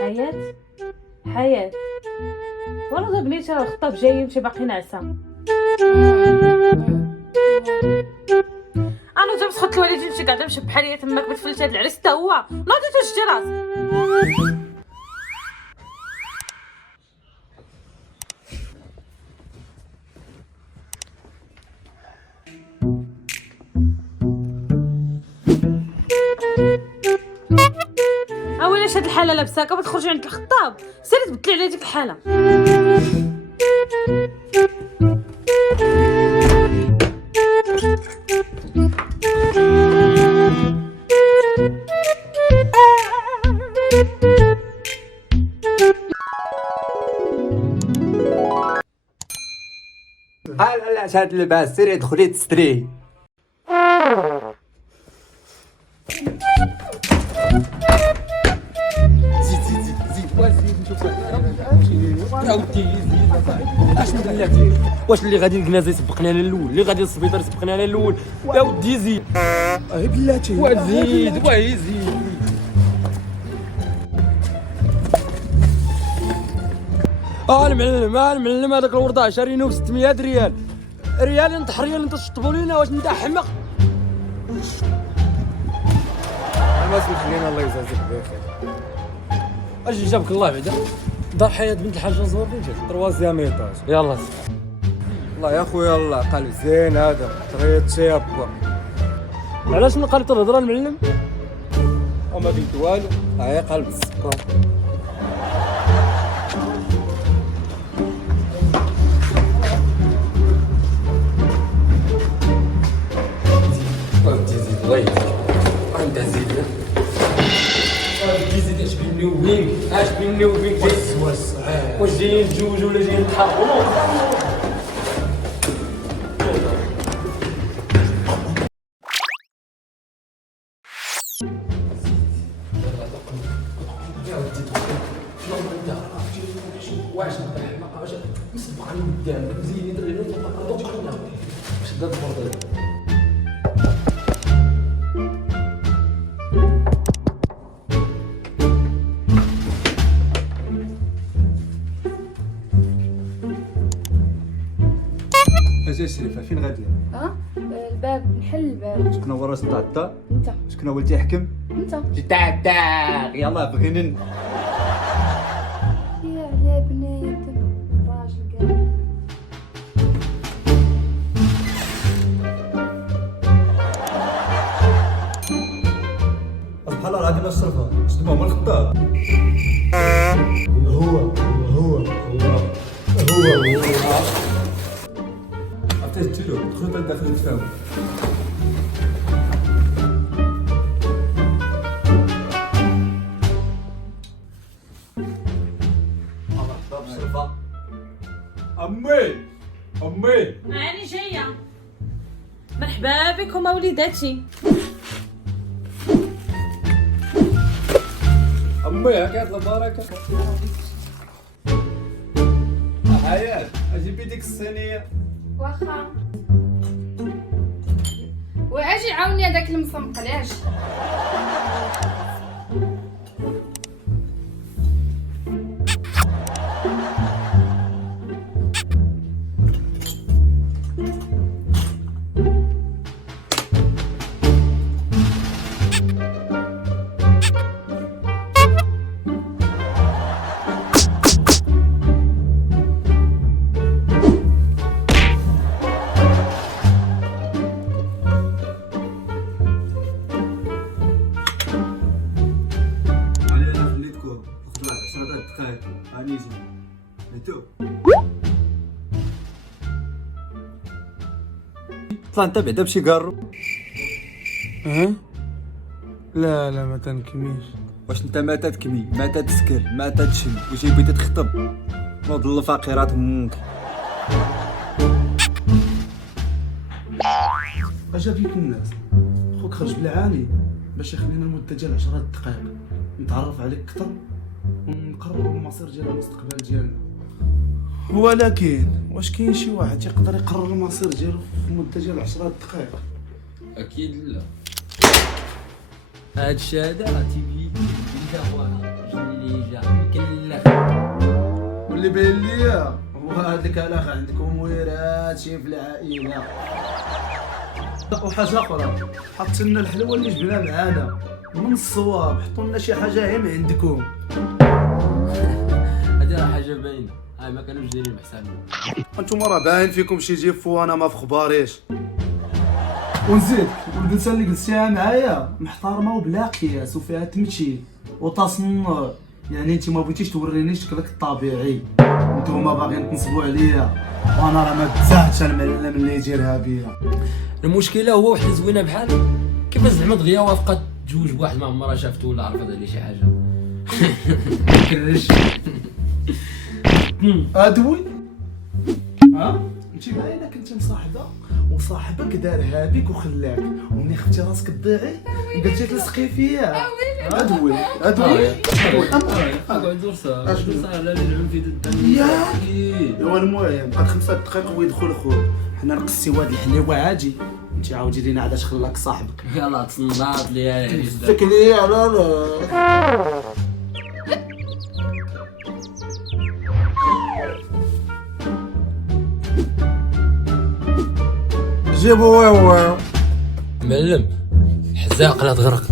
حياة حياة والله بنيتي راه الخطاب جاي وانت باقي ناعسه. انا جا مسخط الوالدين شي قاعده مشى بحاليا تماك بتفلت هاد العريس حتى هو ناضيتو شتي راس. اولاش هاد الحاله لابساك وتخرجي عند الخطاب سيري تبدلي على ديك الحاله. علاش هاد اللباس سيري دخلي تستري. اش بلاتي واش اللي غادي الكنازه يسبقني على الاول اللي غادي السبيطار يسبقني على الاول يا ودي زيد بلاتي وزيد ويزيد المعلم هذاك الورده شارينه ب 600 ريال انت ريال انت تشطبوا لينا واش انت حمق. ما خلينا الله يجازيك بخير. اش جابك الله بعدا دار حياه بنت الحاج زور فين تروازيام ايطاج. يلا الله يا خويا الله قال زين هذا طريت يا با. علاش نقال تهضر المعلم وما قلت والو هاي قلب السكر. انت زيد زيد اش بيني وبينك اش بيني وبينك واش جايين نتزوجوا ولا جايين نتحرقوا. واش انت حماق واش مسبق على قدام زيني دري واش دات الفرض. اجي شريفه فين غاديه؟ الباب نحل الباب. شكون هو الراس تاع الدار؟ انت. شكون هو اللي تيحكم؟ انت. تاع يلا بغينا يا على بنات راجل قال بحال راه غادي نشرفها شنو هو الخطاب؟ هو عرفتي تجيلو دخلوا داخل نتفاهموا. امي هاني جايه. مرحبا بكم وليداتي. امي هاك هاد البركه. حياة اجيبي ديك الصينيه. واخا واجي عاوني هذاك المصمقل اجي. طلع انت بعدا بشي كارو. لا ما تنكميش. واش انت ما تتكمي ما تتسكر ما تتشم واش بغيتي تخطب نوض الفقيرات منك. اجا فيك الناس خوك خرج بالعاني باش يخلينا لمده ديال 10 دقائق نتعرف عليك اكثر ونقرروا المصير ديال المستقبل ديالنا. ولكن واش كاين شي واحد يقدر يقرر المصير ديالو في مده ديال 10 دقائق؟ اكيد لا. هاد الشهاده راه تيجي انت اخويا اللي باين ليا هو هذاك الاخ عندكم وراث شي في العائله. وحاجه اخرى، حط لنا الحلوه اللي جبناها معانا من الصواب، حطوا لنا شي حاجه هي من عندكم. هذه راه حاجه باينه، هاي ما كانوش دايرين بحسابنا. انتم راه باين فيكم شي جيب وانا ما في خباريش. ونزيد والجلسه اللي جلستيها معايا محترمه وبلا قياس وفيها تمثيل وتصنع، يعني انت ما بغيتيش توريني شكلك الطبيعي، نتوما باغيين تنصبوا عليا وانا راه ما تزاهدش المعلم اللي يديرها بيا. المشكله هو وحده زوينه بحال كيفاش زعما دغيا وافقه تجوج بواحد ما عمرها شافته ولا عرفت عليه شي حاجه. كرش ادوي ها انت باينه كنتي مصاحبه وصاحبك دارها بك وخلاك، ومني خفتي راسك تضيعي قلتي تلصقي فيا. ادوي اقعد ورصه على العلم في الدنيا. ايوا المهم بقات 5 دقائق ويدخل خوك، حنا نقسيو هاد الحليوه عادي، انت عاودي لينا علاش خلاك صاحبك. يلا تصنعت لي على تكلي على لا جيبوا ويو معلم حزاق لا تغرق.